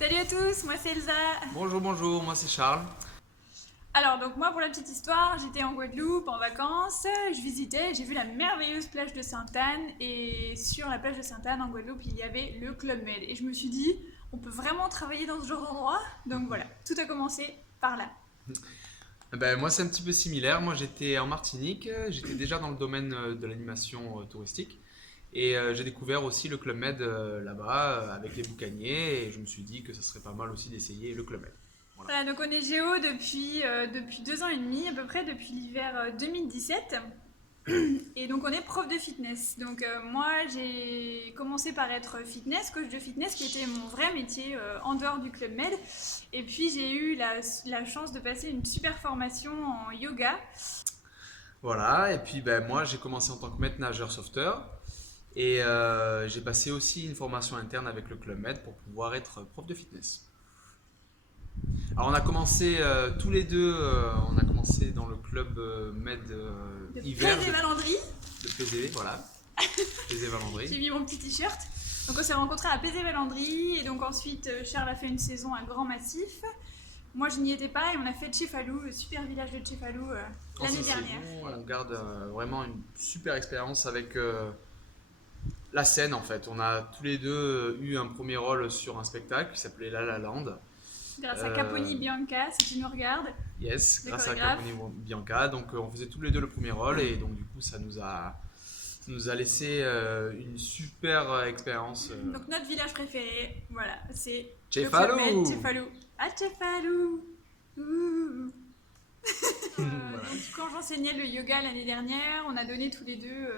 Salut à tous, moi c'est Elsa. Bonjour, bonjour, moi c'est Charles. Alors donc moi pour la petite histoire, j'étais en Guadeloupe en vacances, je visitais, j'ai vu la merveilleuse plage de Sainte-Anne et sur la plage de Sainte-Anne en Guadeloupe il y avait le Club Med et je me suis dit on peut vraiment travailler dans ce genre d'endroit, donc voilà, tout a commencé par là. Moi c'est un petit peu similaire, moi j'étais en Martinique, j'étais déjà dans le domaine de l'animation touristique et j'ai découvert aussi le Club Med là-bas avec les boucaniers et je me suis dit que ça serait pas mal aussi d'essayer le Club Med. Voilà. Voilà, donc on est géo depuis 2 ans et demi à peu près, depuis l'hiver 2017. Et donc on est prof de fitness. Donc moi j'ai commencé par être fitness, coach de fitness, qui était mon vrai métier en dehors du Club Med. Et puis j'ai eu la chance de passer une super formation en yoga. Voilà, et puis moi j'ai commencé en tant que maître nageur sauveteur et j'ai passé aussi une formation interne avec le Club Med pour pouvoir être prof de fitness. Alors on a commencé tous les deux, on a commencé dans le club Med De hiver Près des Valandries. de PZV, voilà, PZV J'ai Valandry. mis mon petit t-shirt. Donc on s'est rencontrés à Pézé-Valandry et donc ensuite Charles a fait une saison à Grand Massif. Moi je n'y étais pas et on a fait Tchefalou, le super village de Tchefalou l'année dernière. On garde vraiment une super expérience avec la scène en fait. On a tous les deux eu un premier rôle sur un spectacle qui s'appelait La La Land. Grâce à Euh, Caponi Bianca, si tu nous regardes, yes, le grâce à chorégraphe. Caponi Bianca. Donc on faisait tous les deux le premier rôle et donc du coup ça nous a laissé une super expérience. Donc notre village préféré, voilà, c'est le Club Med, Cefalou. Tchefalou. À Tchefalou. Ouh. Voilà. Donc, quand j'enseignais le yoga l'année dernière, on a donné tous les deux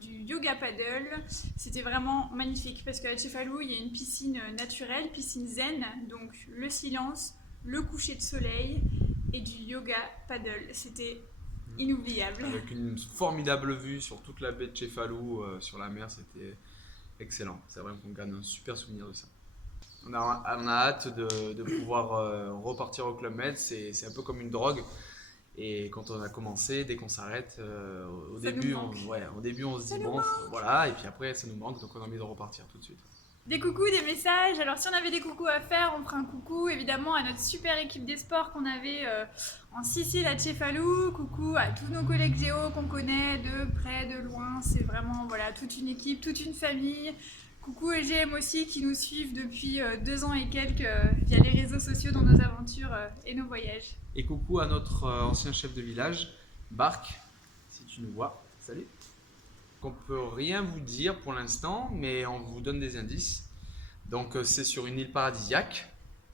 du yoga paddle. C'était vraiment magnifique parce qu'à Tchefalou, il y a une piscine naturelle, piscine zen, donc le silence, le coucher de soleil et du yoga paddle. C'était inoubliable. Avec une formidable vue sur toute la baie de Cefalou, sur la mer, c'était excellent. C'est vrai qu'on garde un super souvenir de ça. On a hâte de pouvoir repartir au Club Med. C'est un peu comme une drogue. Et quand on a commencé, dès qu'on s'arrête, Ça nous manque. au début on se Ça dit nous bon, voilà, et puis après ça nous manque, donc on a envie de repartir tout de suite. Des coucous, des messages. Alors si on avait des coucous à faire, on fera un coucou évidemment à notre super équipe des sports qu'on avait en Sicile à Tchefalou. Coucou à tous nos collègues géo qu'on connaît de près, de loin. C'est vraiment voilà toute une équipe, toute une famille. Coucou EGM aussi qui nous suivent depuis 2 ans et quelques via les réseaux sociaux dans nos aventures et nos voyages. Et coucou à notre ancien chef de village, Bark, si tu nous vois, salut. On peut rien vous dire pour l'instant, mais on vous donne des indices. Donc c'est sur une île paradisiaque.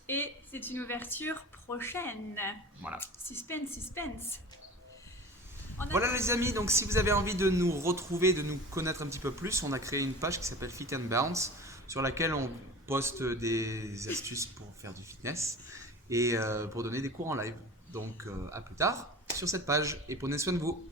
Et c'est une ouverture prochaine. Voilà. Suspense, suspense. Voilà les amis, donc si vous avez envie de nous retrouver, de nous connaître un petit peu plus, on a créé une page qui s'appelle Fit and Bounce, sur laquelle on poste des astuces pour faire du fitness et pour donner des cours en live. Donc à plus tard sur cette page et prenez soin de vous.